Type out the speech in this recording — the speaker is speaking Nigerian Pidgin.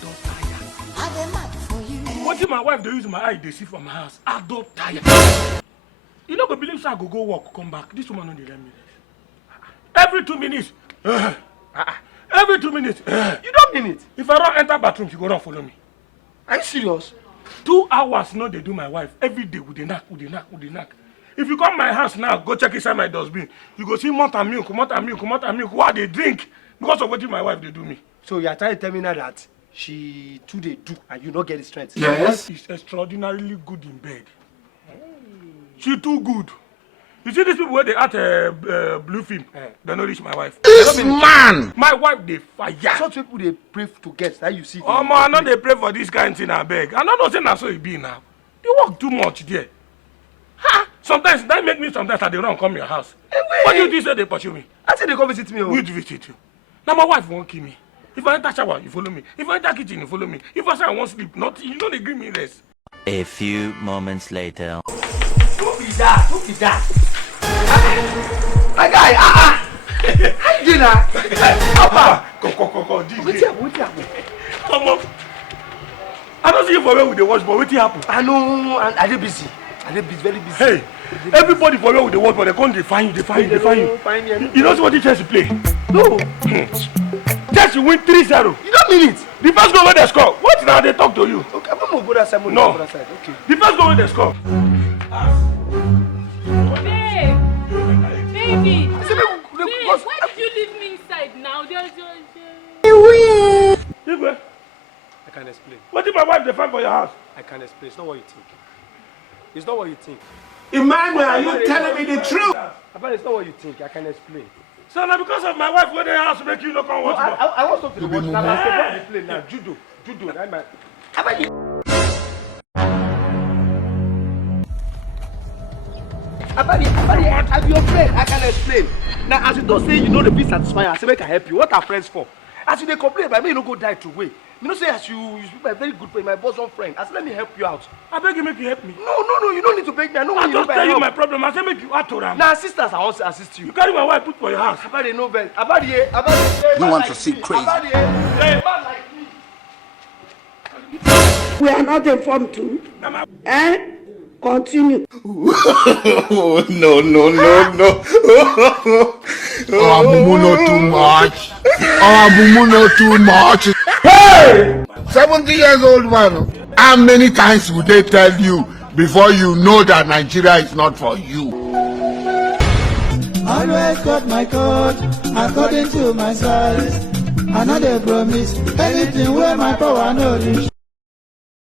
don't tire. I dey mad for you. What if my wife dey use my eye dey see for my house? I don't tire. You no go believe say I go work, come back. This woman no dey let me rest. Every 2 minutes. Every 2 minutes. You don't mean it? If I run enter bathroom, she go run follow me. Are you serious? 2 hours no dey do my wife. Every day with the knack. If you come my house now, go check inside my dustbin. You go see malt and milk. What they drink because of what my wife they do me. So you are trying to tell me now that she too they do and you not get the strength? Yes. She's extraordinarily good in bed. She too good. You see these people where they at blue film, they don't reach my wife. This man! My wife they fire. Such people they pray to get that you see. Oh man, I know they pray for this kind of thing I beg. I don't know say so it be now. They work too much there. Ha! Sometimes that make me sometimes they run come your house. Hey, what do you think say they pursue me? I say they come visit me. Which visit you? Now my wife won't kill me. If I enter shower, you follow me. If I enter kitchen, you follow me. If I say I won't sleep, not you don't agree me rest. A few moments later. Don't be that. My guy, how you doing now? Go. Wait here. Come on. I don't see you for where with the watch, but what happen? I know, I dey busy. Very busy. Hey, everybody for where with the watch, but they can't define you. You know what the Chelsea play? No. Chelsea win 3-0. You don't mean it? The first goal when they score. What now they talk to you? Okay, I'm gonna go that side. No. Okay. The first goal when they score. Baby, why did you leave me inside now? I can explain. What if my wife they find for your house? I can explain. It's not what you think. It's not what you think. Emmanuel, are you telling me the truth? But it's not what you think. I can explain. So now because of my wife, when they house make you not come watch ball. I want something to watch. Now I'm going to play now. Judo. Abadi, I'm your friend. I can explain. Now, as you don't say you know the be satisfied, I say make I help you. What are friends for? As you they complain, but me you no go die to way. You know say as you be my very good friend, my bosom friend. I say let me help you out. I beg you make you help me. No, you don't need to beg me. I know I when just you tell you help. my problem. I say make you out to them. Now, sisters, I want to assist you. You carry my wife put for your house. Abadi, no beg. Abadi, You want to see crazy? Abadi, man like me. We are not informed too. Continue. Oh, no. Oh, Abumu too much. Hey! 70 years old man. How many times would they tell you before you know that Nigeria is not for you? Always got my code according to my size. I know they promise anything where my power no reach.